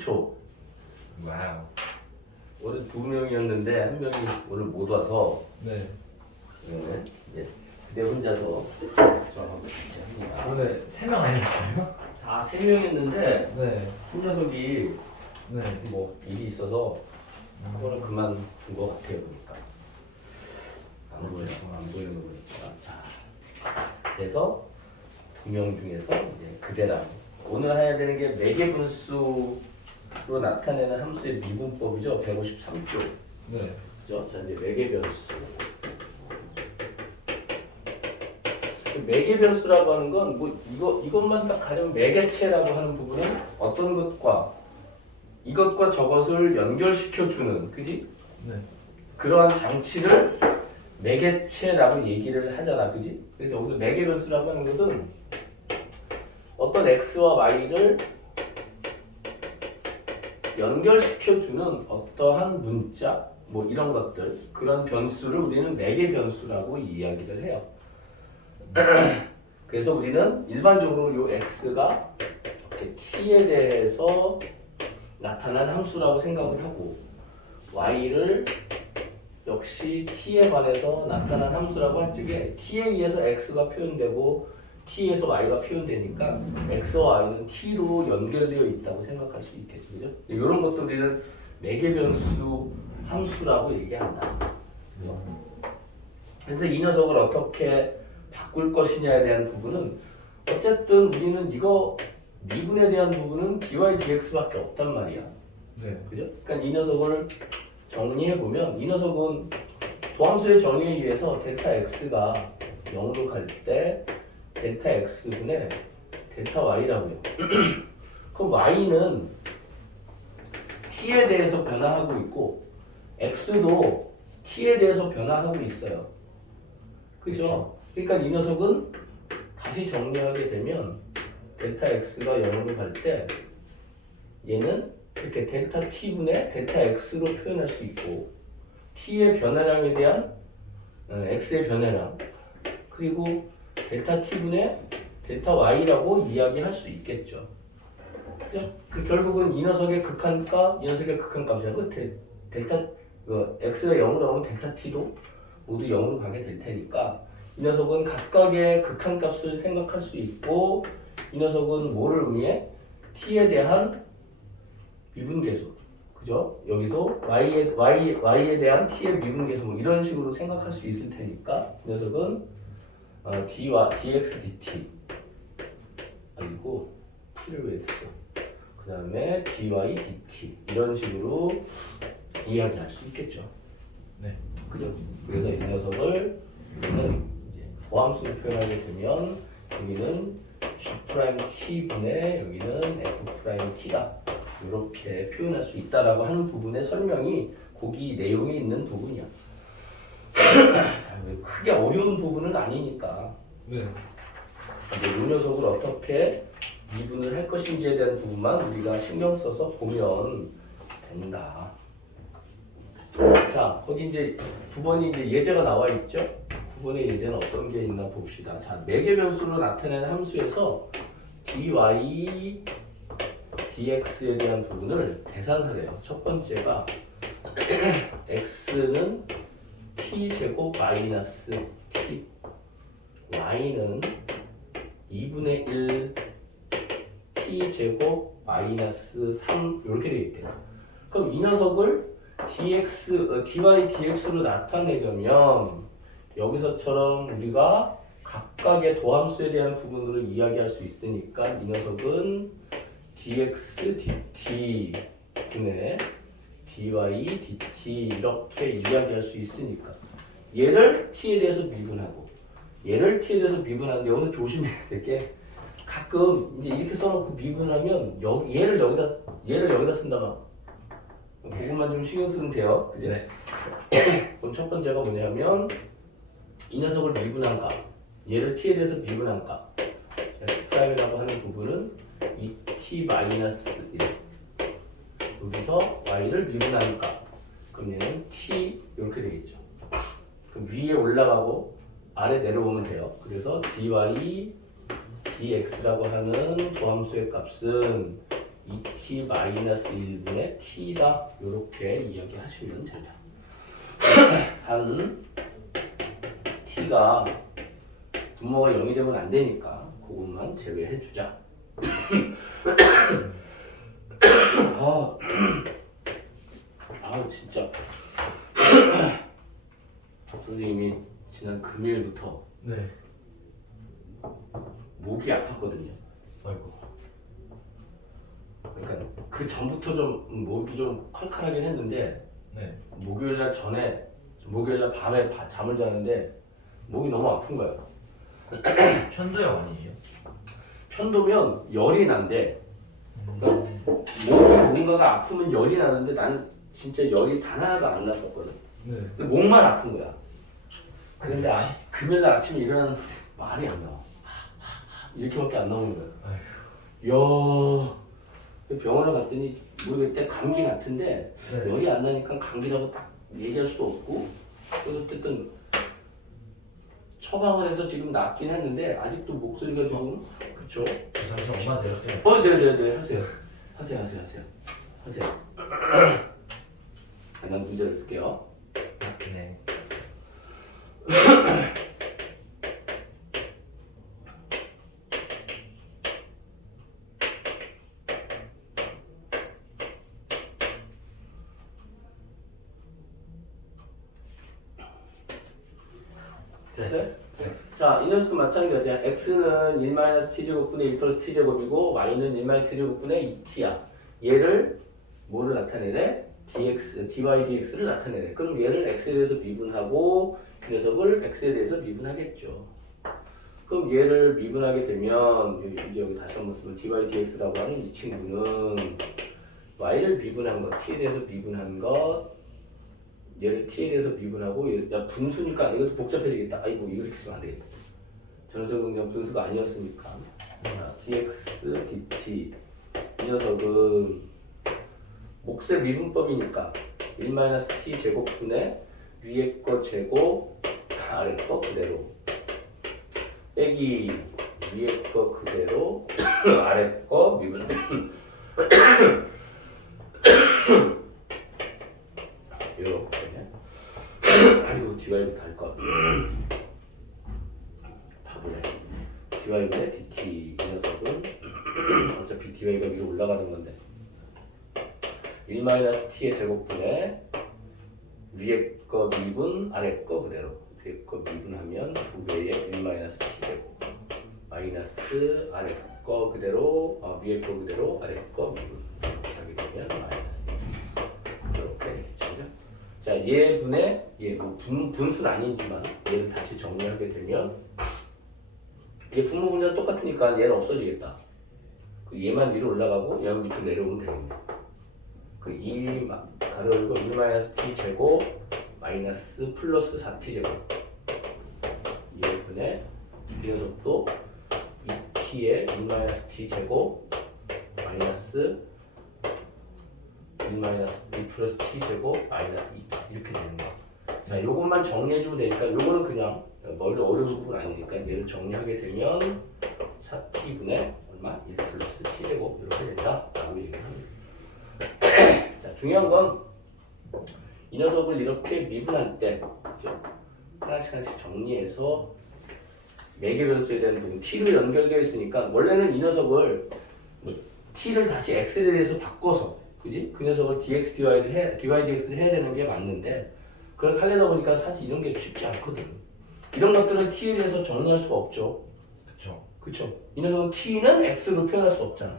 그쵸? 와우. 오늘 2명이었는데 한 명이 오늘 못 와서 네. 이제 그대 혼자서 저하고 같이 합니다. 오늘 3명 아니었어요? 다 3명이었는데 네. 한 녀석이 네. 뭐 일이 있어서 그거는 그만둔 것 같아요. 보니까 안 보이는 거 보니까. 자, 그래서 2명 중에서 이제 그대랑 오늘 해야 되는 게 매개 분수로 나타내는 함수의 미분법이죠. 153조. 네. 그죠? 자, 이제 매개 변수. 매개 변수라고 하는 건 뭐 이것만 딱 가려면 매개체라고 하는 부분은 어떤 것과 이것과 저것을 연결시켜 주는, 그지? 네. 그러한 장치를 매개체라고 얘기를 하잖아, 그지? 그래서 여기서 매개 변수라고 하는 것은 어떤 x와 y를 연결시켜 주는 어떠한 문자, 뭐 이런 것들, 그런 변수를 우리는 매개 변수라고 이야기를 해요. 그래서 우리는 일반적으로 이 x가 이렇게 t에 대해서 나타난 함수라고 생각을 하고 y를 역시 t에 관해서 나타난 함수라고 할 적에 t에 의해서 x가 표현되고 t에서 y가 표현되니까 x와 y는 t로 연결되어 있다고 생각할 수 있겠죠. 그죠? 이런 것도 우리는 매개 변수 함수라고 얘기한다. 그래서 이 녀석을 어떻게 바꿀 것이냐에 대한 부분은 어쨌든 우리는 이거 미분에 대한 부분은 dy dx밖에 없단 말이야. 네. 그죠? 그러니까 이 녀석을 정리해 보면 이 녀석은 도함수의 정의에 의해서 델타 x가 0으로 갈 때 델타 x분의 델타 y라고요. 그럼 y는 t에 대해서 변화하고 있고 x도 t에 대해서 변화하고 있어요. 그죠? 그러니까 이 녀석은 다시 정리하게 되면 델타 x가 0으로 갈 때 얘는 이렇게 델타 t분의 델타 x로 표현할 수 있고 t의 변화량에 대한 x의 변화량 그리고 델타 t분의 델타 y라고 이야기할 수 있겠죠. 그죠? 그 결국은 이 녀석의 극한값, 이 녀석의 극한값이야. 델타 x가 0으로 나오면 델타 t도 모두 0으로 가게 될 테니까 이 녀석은 각각의 극한값을 생각할 수 있고 이 녀석은 뭐를 의미해? t에 대한 미분계수. 그죠? 여기서 y에 대한 t의 미분계수 뭐 이런 식으로 생각할 수 있을 테니까 이 녀석은 d와 dx dt 아니고 t를 왜 했어? 그 다음에 dy dt 이런 식으로 이야기할 수 있겠죠. 네. 그죠? 그래서 이 녀석을 우리는 이제 보함수로 표현하게 되면 여기는 G'T분의 여기는 F'T다 이렇게 표현할 수 있다라고 하는 부분의 설명이 거기 내용이 있는 부분이야. 크게 어려운 부분은 아니니까 네. 이제 이 녀석을 어떻게 미분을 할 것인지에 대한 부분만 우리가 신경 써서 보면 된다. 자, 거기 이제 9번이 이제 예제가 나와 있죠? 9번의 예제는 어떤 게 있나 봅시다. 자, 매개 변수로 나타내는 함수에서 dy, dx에 대한 부분을 계산하래요. 첫 번째가 x는 t제곱 마이너스 t, y는 2분의 1 t제곱 마이너스 3 이렇게 되어 있대요. 그럼 이 녀석을 dy, dx로 나타내려면 여기서처럼 우리가 각각의 도함수에 대한 부분으로 이야기할 수 있으니까 이 녀석은 dx dt 분의 dy dt 이렇게 이야기할 수 있으니까 얘를 t에 대해서 미분하고 얘를 t에 대해서 미분하는데 여기서 조심해야 될 게 가끔 이제 이렇게 써놓고 미분하면 얘를 여기다 쓴다만 그것만 좀 신경 쓰면 돼요. 그죠? 네. 그럼 첫 번째가 뭐냐면 이 녀석을 미분한 값, 얘를 t에 대해서 미분한 값. F'이라고 하는 부분은 2t-1 여기서 y를 미분한 값. 그럼 얘는 t 이렇게 되겠죠. 그럼 위에 올라가고 아래 내려오면 돼요. 그래서 dy, dx라고 하는 도함수의 값은 2t-1분의 t다 이렇게 이야기하시면 됩니다. 단 t가 분모가 0이 되면 안 되니까 그것만 제외해 주자. 진짜 선생님이 지난 금요일부터 네. 목이 아팠거든요. 아이고. 그러니까 그 전부터 좀 목이 좀 컬컬하긴 했는데 네. 목요일날 밤에 잠을 자는데 목이 너무 아픈 거예요. 편도염 아니에요? 편도면 열이 난대. 그러니까 목이 뭔가가 아프면 열이 나는데 나는 진짜 열이 단 하나도 안 났었거든. 네. 근데 목만 아픈 거야. 그런데 금요일 아침에 일어났는데 말이 안 나와. 이렇게밖에 안 나오는 거야. 아이고. 이야. 병원에 갔더니 모르겠대 감기 같은데 네. 열이 안 나니까 감기라고 딱 얘기할 수도 없고 그래서 어쨌든 처방을 해서 지금 낫긴 했는데 아직도 목소리가 좀 그쵸? 잠시 엄마 데려올게요. 네네네 하세요. 난 문제를 쓸게요. 네. 됐어요? 자, 이 녀석도 마찬가지야. x는 1-t제곱분의 1 플러스 t제곱이고 y는 1-t제곱분의 2t야. 얘를 뭐를 나타내래? dy dx를 나타내래. 그럼 얘를 x에 대해서 미분하고 이 녀석을 x에 대해서 미분하겠죠. 그럼 얘를 미분하게 되면 이제 여기 다시 한번 쓰면 dy dx라고 하는 이 친구는 y를 미분한 것, t에 대해서 미분한 것, 얘를 t에 대해서 미분하고 야 분수니까 이것도 복잡해지겠다. 아이고 이거 이렇게 쓰면 안 되겠다. 전석은 그냥 분수가 아니었으니까 dx dt 이 녀석은 몫의 미분법이니까 1-t 제곱분의 위에 거 제곱 아래 거 그대로 빼기 위에 거 그대로 아래 거 미분 이렇게 아이고 dy도 달것 바보네. dy분의 dt 이 녀석은 어차피 dy가 위로 올라가는 건데 1-t의 제곱분의 위에 거 미분 아래 거 그대로 위에 거 미분하면 2배의 1-t 제곱 마이너스 아래 거 그대로 위에 거 그대로 아래 거 미분 하게 되면 마이너스 이렇게 되겠죠. 자, 얘분의 얘 분수는 아니지만 얘를 다시 정리하게 되면 얘 분모 분자는 똑같으니까 얘는 없어지겠다. 그 얘만 위로 올라가고 얘만 밑으로 내려오면 되겠네. 그 2 가로 열고 1-t 제곱 마이너스 플러스 4t 제곱 얘분의 이 녀석도 2t의 1-t 제곱 마이너스 1 플러스 t 제곱 마이너스 2t 이렇게 되는 거야. 자, 요것만 정리해주면 되니까 요거는 그냥 머리 어려운 부분 아니니까 얘를 정리하게 되면 4t분의 얼마? 1 플러스 t 제곱 이렇게 된다 라고 얘기를 합니다. 자, 중요한 건 이 녀석을 이렇게 미분할 때 그죠? 하나씩 정리해서 매개 변수에 대한 부분 t로 연결되어 있으니까 원래는 이 녀석을 t를 다시 x에 대해서 바꿔서 그지? 그 녀석을 dx dy dx를 해야 되는 게 맞는데 그걸 하려다 보니까 사실 이런 게 쉽지 않거든. 이런 것들은 t에 대해서 정리할 수가 없죠. 그쵸? 이 녀석은 t는 x로 표현할 수 없잖아.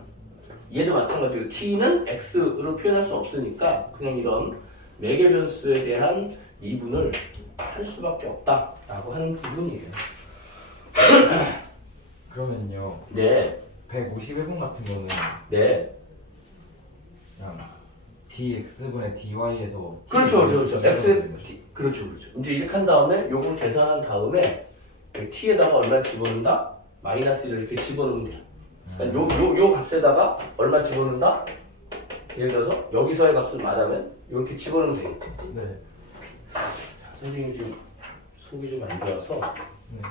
얘도 마찬가지로 t는 x로 표현할 수 없으니까 그냥 이런 매개 변수에 대한 미분을 할 수밖에 없다라고 하는 부분이에요. 그러면요. 네. 151번 같은 거는 네. 그냥 dx분의 dy에서 그렇죠. 그렇죠. 이제 이렇게 한 다음에 요걸 계산한 다음에 t에다가 얼마 집어넣는다? 마이너스 1을 이렇게 집어넣으면 돼요. 그러니까 요 값에다가 얼마 집어넣는다? 예를 들어서 여기서의 값을 말하면 이렇게 집어넣으면 되겠지. 네. 자, 선생님 지금 속이 좀 안 좋아서 네.